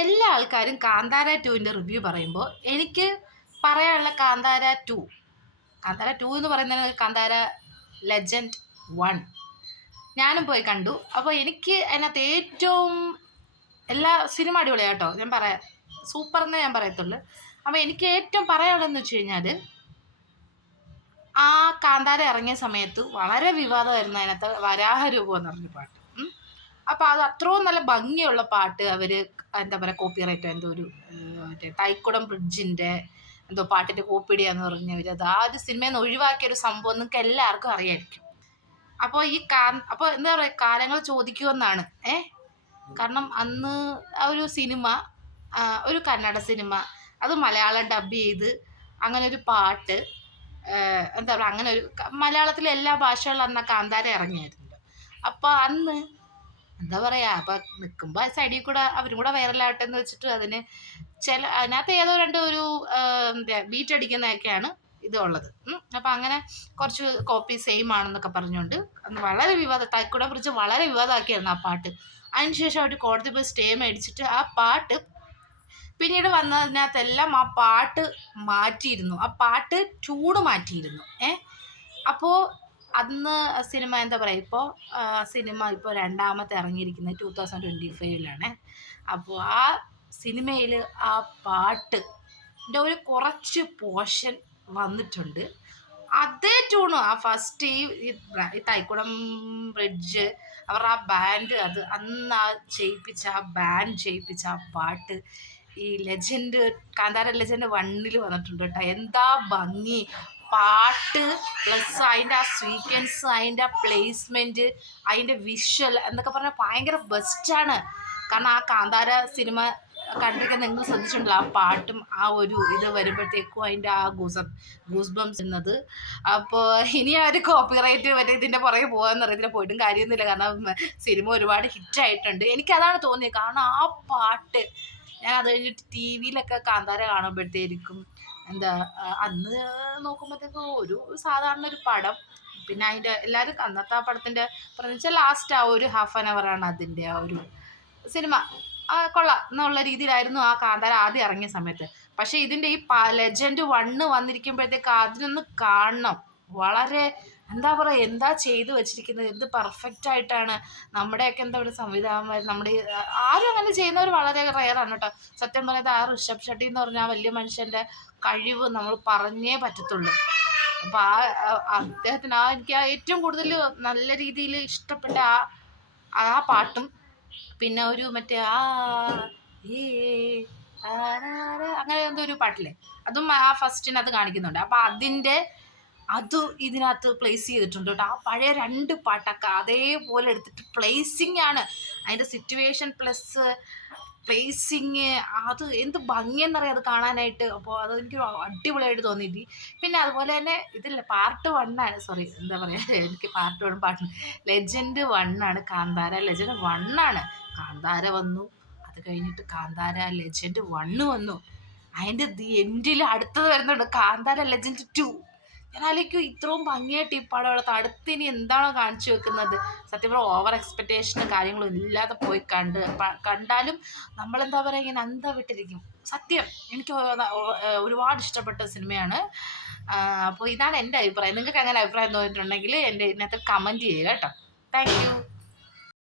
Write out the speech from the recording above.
എല്ലാ ആൾക്കാരും കാന്താര ടുവിന്റെ റിവ്യൂ പറയുമ്പോൾ എനിക്ക് പറയാനുള്ള കാന്താര ടു. കാന്താര ടു എന്ന് പറയുന്നത് കാന്താര ലെജൻഡ് വൺ. ഞാനും പോയി കണ്ടു. അപ്പോൾ എനിക്ക് അതിനകത്ത് ഏറ്റവും എല്ലാ സിനിമ അടിപൊളിയാണ് കേട്ടോ. ഞാൻ പറയാം. സൂപ്പർ എന്നേ ഞാൻ പറയത്തുള്ളൂ. അപ്പോൾ എനിക്ക് ഏറ്റവും പറയാനുള്ളതെന്ന് വെച്ച് കഴിഞ്ഞാൽ ആ കാന്താര ഇറങ്ങിയ സമയത്ത് വളരെ വിവാദമായിരുന്നു അതിനകത്ത് വരാഹരൂപം എന്ന് പറഞ്ഞ പാട്ട്. അപ്പോൾ അത് അത്രയും നല്ല ഭംഗിയുള്ള പാട്ട് അവർ എന്താ പറയുക കോപ്പി റൈറ്റ് എന്തോ ഒരു മറ്റേ തൈക്കുടം ബ്രിഡ്ജിന്റെ എന്തോ പാട്ടിന്റെ കോപ്പിടിയാന്ന് പറഞ്ഞു അത് ആ ഒരു സിനിമയിൽ നിന്ന് ഒഴിവാക്കിയ ഒരു സംഭവം നിങ്ങൾക്ക് എല്ലാവർക്കും അറിയായിരിക്കും. അപ്പോൾ ഈ കാ അപ്പോൾ എന്താ പറയുക കാലങ്ങൾ ചോദിക്കുമെന്നാണ് ഏ കാരണം അന്ന് ആ ഒരു സിനിമ ഒരു കന്നഡ സിനിമ അത് മലയാളം ഡബ് ചെയ്ത് അങ്ങനെ ഒരു പാട്ട് എന്താ പറയുക അങ്ങനെ ഒരു മലയാളത്തിലെ എല്ലാ ഭാഷകളിലും അന്ന് ആ കാന്താര ഇറങ്ങിയായിരുന്നല്ലോ അപ്പോൾ അന്ന് എന്താ പറയുക അപ്പം നിൽക്കുമ്പോൾ സൈഡിൽ കൂടെ അവരും കൂടെ വൈറലാവട്ടെ എന്ന് വെച്ചിട്ട് അതിന് ചില അതിനകത്ത് ഏതോ രണ്ട് ഒരു എന്താ ബീറ്റ് അടിക്കുന്നതൊക്കെയാണ് ഇതുള്ളത്. അപ്പം അങ്ങനെ കുറച്ച് കോപ്പി സെയിം ആണെന്നൊക്കെ പറഞ്ഞുകൊണ്ട് വളരെ വിവാദം തൈക്കുട കുറിച്ച് വളരെ വിവാദമാക്കിയായിരുന്നു ആ പാട്ട്. അതിനുശേഷം അവർ കോടതി പോയി സ്റ്റേ മേടിച്ചിട്ട് ആ പാട്ട് പിന്നീട് വന്നതിനകത്തെല്ലാം ആ പാട്ട് മാറ്റിയിരുന്നു. ആ പാട്ട് ചൂട് മാറ്റിയിരുന്നു. ഏ? അപ്പോൾ അന്ന് സിനിമ എന്താ പറയുക ഇപ്പോൾ സിനിമ ഇപ്പോൾ രണ്ടാമത്തെ ഇറങ്ങിയിരിക്കുന്നത് ടൂ തൗസൻഡ് ട്വന്റി ഫൈവിലാണ് അപ്പോൾ ആ സിനിമയിൽ ആ പാട്ട് ഒരു കുറച്ച് പോർഷൻ വന്നിട്ടുണ്ട്. അതേ ട്യൂണും ആ ഫസ്റ്റ് ഈ തൈക്കുടം ബ്രിഡ്ജ് അവർ ആ ബാൻഡ് അത് അന്ന് ആ ചെയ്യിപ്പിച്ച ആ ബാൻഡ് ചെയ്യിപ്പിച്ച ആ പാട്ട് ഈ ലെജൻഡ് കാന്താര ലെജൻഡ് വണ്ണിൽ വന്നിട്ടുണ്ട് കേട്ടോ എന്താ ഭംഗി പാട്ട് പ്ലസ് അതിന്റെ ആ സ്വീക്വൻസ് അതിന്റെ പ്ലേസ്മെന്റ് അതിന്റെ വിഷ്വൽ എന്നൊക്കെ പറഞ്ഞാൽ ഭയങ്കര ബെസ്റ്റാണ് കാരണം ആ കാന്താര സിനിമ കണ്ടിരിക്കാൻ നിങ്ങൾ ശ്രദ്ധിച്ചിട്ടുണ്ടല്ലോ ആ പാട്ടും ആ ഒരു ഇത് വരുമ്പോഴത്തേക്കും അതിന്റെ ആ ഗൂസം ഗൂസ് ബംസ് എന്നത് അപ്പോൾ ഇനി ആ ഒരു കോപ്പിറൈറ്റ് മറ്റേ ഇതിന്റെ പുറകെ പോകാമെന്ന് അറിയത്തില്ല പോയിട്ടും കാര്യമൊന്നുമില്ല. കാരണം സിനിമ ഒരുപാട് ഹിറ്റായിട്ടുണ്ട് എനിക്കതാണ് തോന്നിയത്. കാരണം ആ പാട്ട് ഞാൻ അത് കഴിഞ്ഞിട്ട് ടി വിയിലൊക്കെ കാന്താര കാണുമ്പോഴത്തേക്കും എന്താ അന്ന് നോക്കുമ്പോഴത്തേക്കും ഒരു സാധാരണ ഒരു പടം. പിന്നെ അതിന്റെ എല്ലാവരും അന്നത്തെ ആ പടത്തിന്റെ പറഞ്ഞു ലാസ്റ്റ് ആ ഒരു ഹാഫ് ആൻ അവറാണ് അതിന്റെ ആ ഒരു സിനിമ കൊള്ളാം. എന്നുള്ള രീതിയിലായിരുന്നു ആ കാന്താര ആദ്യം ഇറങ്ങിയ സമയത്ത്. പക്ഷേ ഇതിന്റെ ഈ ലെജൻഡ് വണ്ണ് വന്നിരിക്കുമ്പോഴത്തേക്ക് അതിനൊന്ന് കാണണം. വളരെ എന്താ പറയുക എന്താ ചെയ്തു വെച്ചിരിക്കുന്നത്? എന്ത് പെർഫെക്റ്റ് ആയിട്ടാണ് നമ്മുടെയൊക്കെ എന്താ പറയുക സംവിധാനം നമ്മുടെ ആരും അങ്ങനെ ചെയ്യുന്നവർ വളരെ റയറാണ് കേട്ടോ. സത്യം പറയുന്നത് ആ ഋഷഭ് ഷെട്ടി എന്ന് പറഞ്ഞാൽ വലിയ മനുഷ്യന്റെ കഴിവ് നമ്മൾ പറഞ്ഞേ പറ്റത്തുള്ളൂ. അപ്പം ആ അദ്ദേഹത്തിന് ആ എനിക്ക് ആ ഏറ്റവും കൂടുതൽ നല്ല രീതിയിൽ ഇഷ്ടപ്പെട്ട ആ ആ പാട്ടും പിന്നെ ഒരു മറ്റേ ആ അങ്ങനെ എന്തോ ഒരു പാട്ടില്ലേ? അതും ആ ഫസ്റ്റിനകത്ത് കാണിക്കുന്നുണ്ട്. അപ്പം അതിന്റെ അത് ഇതിനകത്ത് പ്ലേസ് ചെയ്തിട്ടുണ്ട് കേട്ടോ. ആ പഴയ രണ്ട് പാട്ടൊക്കെ അതേപോലെ എടുത്തിട്ട് പ്ലേസിംഗ് ആണ്. അതിന്റെ സിറ്റുവേഷൻ പ്ലസ് പ്ലേസിങ് അത് എന്ത് ഭംഗിയെന്നറിയാം അത് കാണാനായിട്ട്. അപ്പോൾ അത് എനിക്കൊരു അടിപൊളിയായിട്ട് തോന്നിയിട്ട്. പിന്നെ അതുപോലെ തന്നെ ഇതില്ല പാർട്ട് വണ്ണാണ് സോറി എന്താ പറയുക എനിക്ക് പാർട്ട് വൺ പാട്ട് ലെജൻഡ് വണ്ണാണ് കാന്താര. ലെജൻഡ് വണ്ണാണ് കാന്താര വന്നു. അത് കഴിഞ്ഞിട്ട് കാന്താര ലെജൻഡ് വണ്ണ് വന്നു. അതിന്റെ എൻഡിൽ അടുത്തത് വരുന്നുണ്ട്. കാന്താര ലെജൻഡ് ടു ഞാൻ ആലോചിക്കും ഇത്രയും ഭംഗിയായിട്ട് ഈ പടം എടുത്ത് അടുത്ത് ഇനി എന്താണോ കാണിച്ചു വെക്കുന്നത്? സത്യം പറഞ്ഞാൽ ഓവർ എക്സ്പെക്റ്റേഷനും കാര്യങ്ങളും ഇല്ലാതെ പോയി കണ്ട് കണ്ടാലും നമ്മളെന്താ പറയുക ഇങ്ങനെ അന്ത വിട്ടിരിക്കും. സത്യം. എനിക്ക് ഒരുപാട് ഇഷ്ടപ്പെട്ട സിനിമയാണ്. അപ്പോൾ ഇതാണ് എന്റെ അഭിപ്രായം. നിങ്ങൾക്ക് അങ്ങനെ അഭിപ്രായം തോന്നിയിട്ടുണ്ടെങ്കിൽ എന്റെ ഇതിനകത്ത് കമന്റ് ചെയ്യുക കേട്ടോ. താങ്ക്